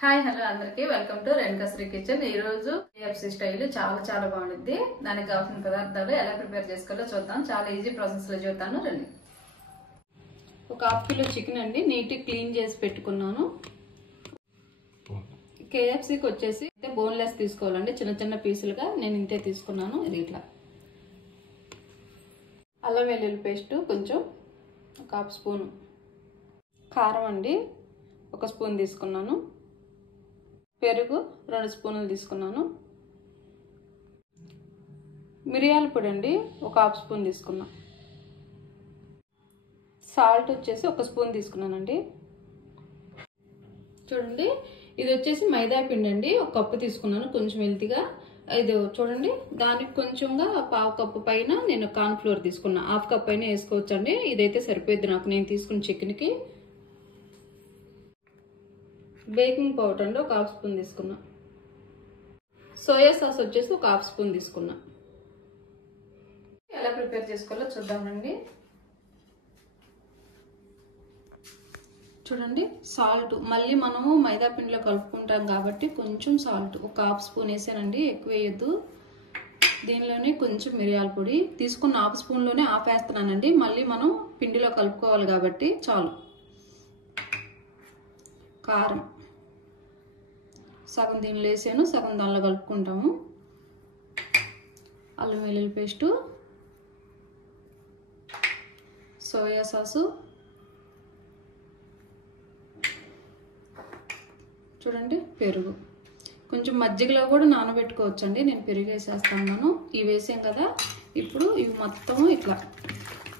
Hi hello అందరికీ welcome to రేణుకాశ్రీ kitchen. ఈ రోజు KFC స్టైల్ చాలా బాగుంటుంది. దానికి కావాల్సిన పదార్థాలు ఎలా ప్రిపేర్ చేసుకోవాలో చూద్దాం. చాలా ఈజీ ప్రాసెస్ లో చూద్దాను రండి. ఒక హాఫ్ కిలో చికెన్ అండి, నీట్ క్లీన్ చేసి పెట్టుకున్నాను. KFCకి వచ్చేసి బోన్లెస్ తీసుకోవాలండి, చిన్న చిన్న పీసులుగా నేను ఇంతే తీసుకున్నాను. ఇది ఇట్లా అల్లం వెల్లుల్లి పేస్ట్ కొంచెం, ఒక హాఫ్ స్పూన్ కారం అండి, ఒక స్పూన్ తీసుకున్నాను. పెరుగు 2 స్పూన్లు తీసుకున్నాను. మిరియాల పొడి అండి, ఒక హాఫ్ స్పూన్ తీసుకున్నా. సాల్ట్ వచ్చేసి 1 స్పూన్ తీసుకున్నానండి. చూడండి, ఇది వచ్చేసి మైదా పిండి అండి, 1 కప్పు తీసుకున్నాను, కొంచెం హెల్తీగా. ఇది చూడండి, దానికి కొంచెంగా 1/2 కప్పు పైన నేను కార్న్ ఫ్లోర్ తీసుకున్నా. 1/2 కప్ పైన వేసుకోవచ్చు అండి, ఇదైతే సరిపోద్ది నాకు నేను తీసుకున్న చికెన్కి. బేకింగ్ పౌడర్ అండి, 1 హాఫ్ స్పూన్ తీసుకున్నా. సోయా సాస్ వచ్చేసి 1 హాఫ్ స్పూన్ తీసుకున్నా. ఎలా ప్రిపేర్ చేసుకోవాలో చూద్దామండి. చూడండి, సాల్ట్ మళ్ళీ మనము మైదా పిండిలో కలుపుకుంటాం కాబట్టి కొంచెం సాల్ట్ 1 హాఫ్ స్పూన్ వేసానండి, ఎక్కువ వేయద్దు. దీనిలోనే కొంచెం మిరియాల పొడి తీసుకున్న 1/2 స్పూన్లోనే హాఫ్ వేస్తున్నానండి, మళ్ళీ మనం పిండిలో కలుపుకోవాలి కాబట్టి చాలు. కారం సగం దీనిలో వేసాను, సగం దానిలో కలుపుకుంటాము. అల్లం వెల్లుల్లి పేస్టు, సోయా సాసు, చూడండి పెరుగు. కొంచెం మజ్జిగలో కూడా నానబెట్టుకోవచ్చు అండి, నేను పెరుగు వేసేస్తున్నాను. ఇవి వేసాం కదా, ఇప్పుడు ఇవి మొత్తం ఇట్లా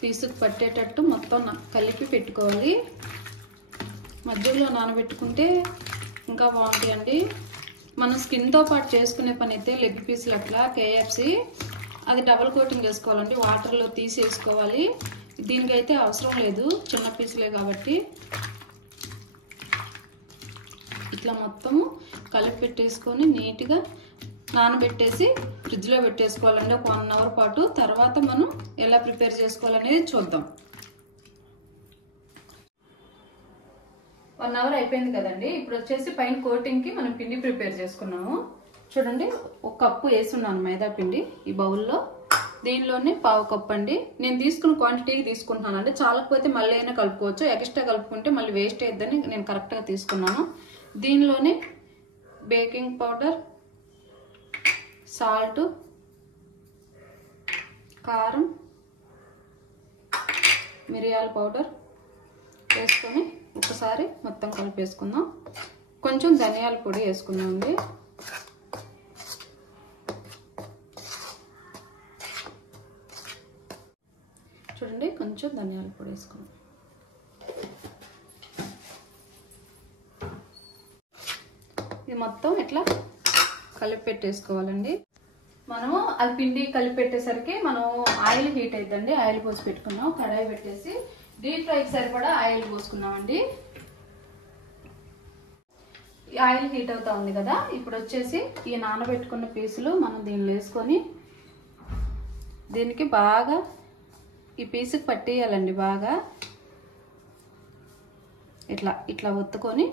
పీసుకు పట్టేటట్టు మొత్తం కలిపి పెట్టుకోవాలి. మజ్జిగలో నానబెట్టుకుంటే ఇంకా బాగుంటాయండి. మనం స్కిన్తో పాటు చేసుకునే పని అయితే లెగ్ పీసులు అట్లా KFC అది డబుల్ కోటింగ్ చేసుకోవాలండి, వాటర్లో తీసేసుకోవాలి. దీనికైతే అవసరం లేదు, చిన్న పీసులే కాబట్టి. ఇట్లా మొత్తము కలిపి పెట్టేసుకొని నీట్గా నానబెట్టేసి ఫ్రిడ్జ్లో పెట్టేసుకోవాలండి ఒక 1 అవర్ పాటు. తర్వాత మనం ఎలా ప్రిపేర్ చేసుకోవాలనేది చూద్దాం. 1 అవర్ అయిపోయింది కదండి. ఇప్పుడు వచ్చేసి పైన కోటింగ్కి మనం పిండి ప్రిపేర్ చేసుకున్నాము. చూడండి, 1 కప్పు వేసున్నాను మైదా పిండి ఈ బౌల్లో. దీనిలోనే 1/2 కప్పు అండి, నేను తీసుకున్న క్వాంటిటీకి తీసుకుంటున్నాను అండి. చాలకపోతే మళ్ళీ అయినా కలుపుకోవచ్చు, ఎక్స్ట్రా కలుపుకుంటే మళ్ళీ వేస్ట్ అయ్యిద్దని నేను కరెక్ట్గా తీసుకున్నాను. దీనిలోనే బేకింగ్ పౌడర్, సాల్ట్, కారం, మిరియాల పౌడర్ వేసుకొని ఒకసారి మొత్తం కలిపేసుకుందాం. కొంచెం ధనియాల పొడి వేసుకుందాం అండి. చూడండి, కొంచెం ధనియాల పొడి వేసుకుందాం. ఇది మొత్తం ఇట్లా కలిపి పెట్టేసుకోవాలండి. మనము అది పిండి కలిపి పెట్టేసరికి మనం ఆయిల్ హీట్ అయిద్దండి, ఆయిల్ పోసి పెట్టుకున్నాం. కడాయి పెట్టేసి డీప్ ఫ్రైకి సరిపడా ఆయిల్ పోసుకున్నామండి. ఆయిల్ హీట్ అవుతా ఉంది కదా, ఇప్పుడు వచ్చేసి ఈ నానబెట్టుకున్న పీసులు మనం దీనిలో వేసుకొని దీనికి బాగా ఈ పీసుకి పట్టేయాలండి. బాగా ఇట్లా ఒత్తుకొని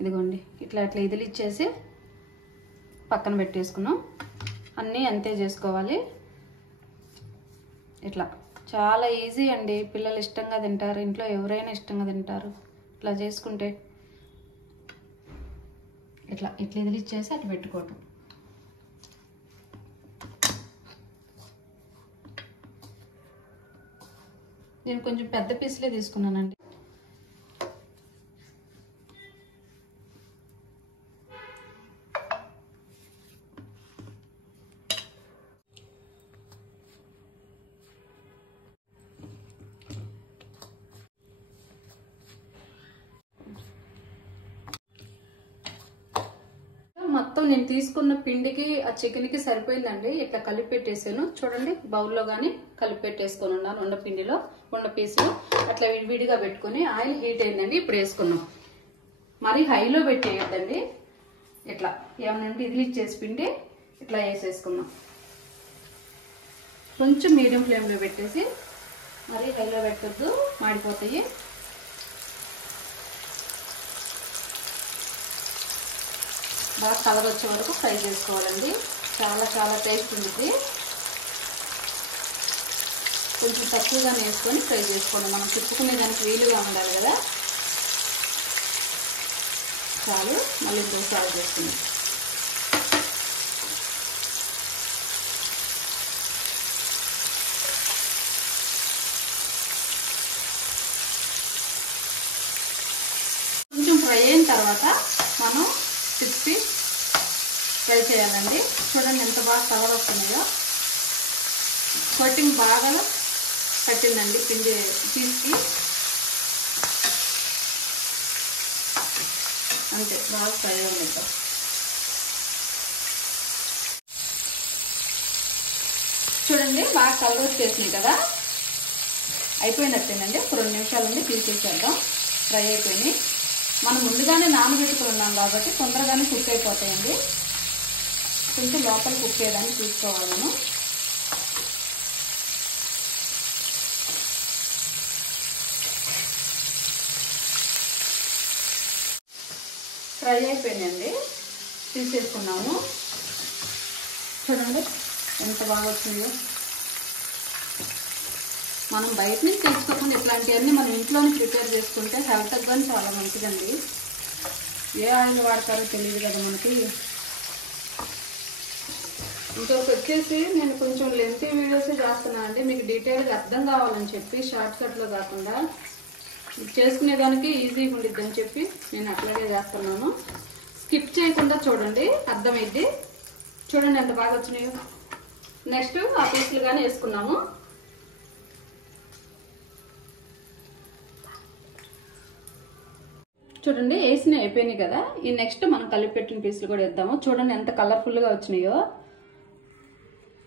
ఇదిగోండి ఇట్లా ఇదిలిచ్చేసి పక్కన పెట్టేసుకున్నాం. అన్నీ అంతే చేసుకోవాలి. ఇట్లా చాలా ఈజీ అండి, పిల్లలు ఇష్టంగా తింటారు, ఇంట్లో ఎవరైనా ఇష్టంగా తింటారు. ఇట్లా చేసుకుంటే ఇట్లా ఇదిలిచ్చేసి అట్లా పెట్టుకోవటం. నేను కొంచెం పెద్ద పీసులే తీసుకున్నానండి. మొత్తం నేను తీసుకున్న పిండికి ఆ చికెన్కి సరిపోయిందండి. ఇట్లా కలిపి పెట్టేసాను. చూడండి, బౌల్లో కానీ కలిపి పెట్టేసుకొని ఉన్నాను. ఉన్న పీసులు అట్లా విడివిడిగా పెట్టుకుని ఆయిల్ హీట్ అయిందండి. ఇప్పుడు వేసుకున్నాం. మరి హైలో పెట్టేయద్దండి, ఇట్లా ఏమనంటే ఇదిలిచ్చేసి పిండి ఇట్లా వేసేసుకున్నాం. కొంచెం మీడియం ఫ్లేమ్లో పెట్టేసి, మరి హైలో పెట్టద్దు, మాడిపోతాయి. బాగా కలర్ వచ్చే వరకు ఫ్రై చేసుకోవాలండి. చాలా చాలా టేస్ట్ ఉంటుంది. కొంచెం తక్కువగా వేసుకొని ఫ్రై చేసుకోండి. మనం తిప్పుకునే దానికి వీలుగా ఉండాలి కదా. చాలు, మళ్ళీ ఇంకోసారి చేసుకుందాం. కొంచెం ఫ్రై అయిన తర్వాత మనం తిప్పి ఫ్రై చేయాలండి. చూడండి ఎంత బాగా కలర్ వస్తున్నాయో. కోటింగ్ బాగా పట్టిందండి పిండి పీస్కి. అంతే, బాగా ఫ్రై అవ్వలేదు. చూడండి బాగా కలర్ వచ్చేసింది కదా. అయిపోయినట్టేనండి. ఒక 2 నిమిషాలు ఉండి తీసేసేద్దాం. ఫ్రై అయిపోయింది. మనం ముందుగానే నానబెట్టుకున్నాం కాబట్టి తొందరగానే కుక్ అయిపోతాయండి. కొంచెం లోపల కుక్ చేయడానికి చూసుకోవాలి మనం. ఫ్రై అయిపోయినాయండి, తీసేసుకున్నాము. చూడండి ఎంత బాగా వచ్చిందో. మనం బయట నుంచి తెచ్చుకోకుండా ఇట్లాంటివన్నీ మనం ఇంట్లోనే ప్రిపేర్ చేసుకుంటే హెల్త్కి కానీ చాలా మంచిదండి. ఏ ఆయిల్ వాడతారో తెలియదు కదా మనకి. ఇంకొకటి వచ్చేసి నేను కొంచెం లెంతీ వీడియోస్ చేస్తున్నాను అండి, మీకు డీటెయిల్గా అర్థం కావాలని చెప్పి. షార్ట్ కట్లో కాకుండా చేసుకునేదానికి ఈజీగా ఉండిద్దని చెప్పి నేను అట్లాగే చేస్తున్నాను. స్కిప్ చేయకుండా చూడండి, అర్థమైద్ది. చూడండి ఎంత బాగా వచ్చినాయో. నెక్స్ట్ ఆ పీసులుగానే వేసుకున్నాము. చూడండి వేసినవి అయిపోయినాయి కదా. ఈ నెక్స్ట్ మనం కలిపి పెట్టిన పీసులు కూడా వేద్దాము. చూడండి ఎంత కలర్ఫుల్గా వచ్చినాయో.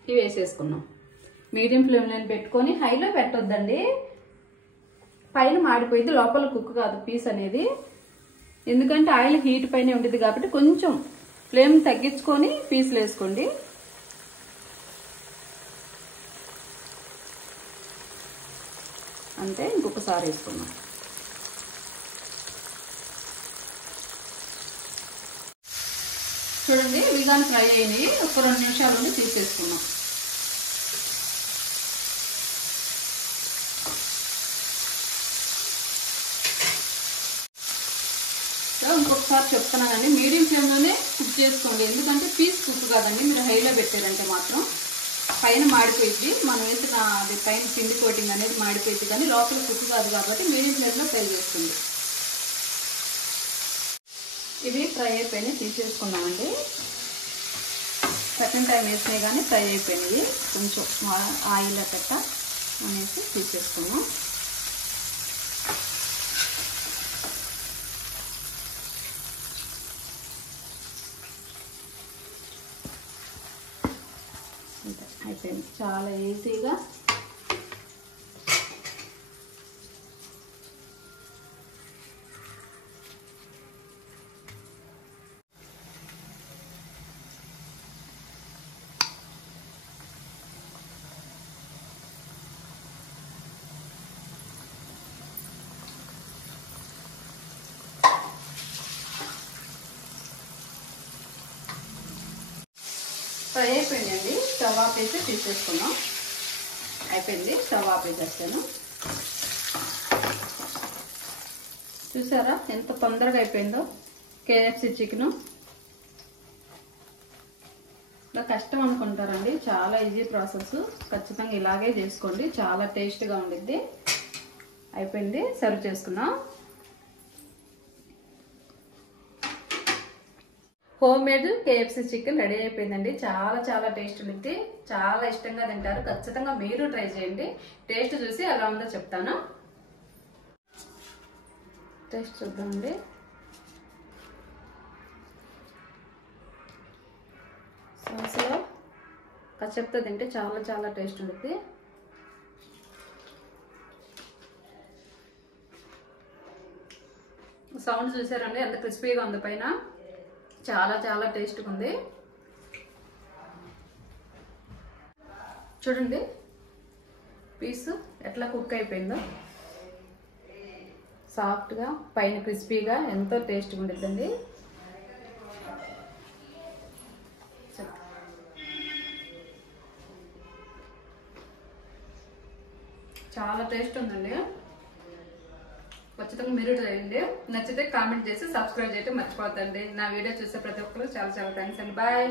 ఇవి వేసేసుకున్నాం. మీడియం ఫ్లేమ్లో పెట్టుకొని, హైలో పెట్టొద్దండి, పైన మాడిపోయింది, లోపల కుక్ కాదు పీస్ అనేది. ఎందుకంటే ఆయిల్ హీట్ పైన ఉంటుంది కాబట్టి కొంచెం ఫ్లేమ్ తగ్గించుకొని పీసులు వేసుకోండి. అంతే, ఇంకొకసారి వేసుకున్నాం. చూడండి విగాన్ ఫ్రై అయినాయి. ఒక 2 నిమిషాలు ఉండి తీసేసుకున్నాం. ఇంకొకసారి చెప్తున్నానండి, మీడియం ఫ్లేమ్లోనే కుక్ చేసుకోండి. ఎందుకంటే పీస్ కుక్ కాదండి, మీరు హైలో పెట్టారంటే మాత్రం పైన మాడిపోయింది. మనం వేసిన అది పైన పిండి కోటింగ్ అనేది మాడిపోయింది, కానీ లోపల కుక్ కాదు కాబట్టి మీడియం ఫ్లేమ్లో ఫ్రై చేస్తుంది. ఇవి ఫ్రై అయిపోయినాయి, తీసేసుకున్నామండి. సెకండ్ టైం వేసినాయి కానీ ఫ్రై అయిపోయినాయి. కొంచెం ఆయిల్ అట్ట అనేసి తీసేసుకున్నాం. అయిపోయింది, చాలా ఈజీగా. ఫ్రై అయిపోయిందండి. స్టవ్ ఆఫ్ వేసి తీసేసుకున్నాం. అయిపోయింది, స్టవ్ ఆఫ్ వేసేస్తాను. చూసారా ఎంత తొందరగా అయిపోయిందో KFC చికెన్. ఇలా కష్టం అనుకుంటారండి, చాలా ఈజీ ప్రాసెస్. ఖచ్చితంగా ఇలాగే చేసుకోండి, చాలా టేస్ట్గా ఉండిద్ది. అయిపోయింది, సర్వ్ చేసుకున్నాం. Home made KFC chicken ready అయిపోయిందండి. చాలా చాలా టేస్ట్ ఉంది, చాలా ఇష్టంగా తింటారు. ఖచ్చితంగా మీరు ట్రై చేయండి. టేస్ట్ చూసి ఎలా ఉందో చెప్తాను. టేస్ట్ చూద్దామండి. సాస్లో కచ్చప్తో తింటే చాలా చాలా టేస్ట్ ఉంటుంది. సౌండ్ చూసారండి ఎంత క్రిస్పీగా ఉంది పైన. చాలా చాలా టేస్ట్గా ఉంది. చూడండి పీస్ ఎట్లా కుక్ అయిపోయిందో. సాఫ్ట్గా పైన క్రిస్పీగా ఎంతో టేస్ట్గా ఉంటుందండి. చాలా టేస్ట్ ఉందండి. ఖచ్చితంగా మీరు చేయండి. నచ్చితే కామెంట్ చేసి సబ్స్క్రైబ్ చేయడం మర్చిపోద్దండి. నా వీడియో చూసే ప్రతి ఒక్కరు చాలా చాలా థ్యాంక్స్ అండి. బాయ్.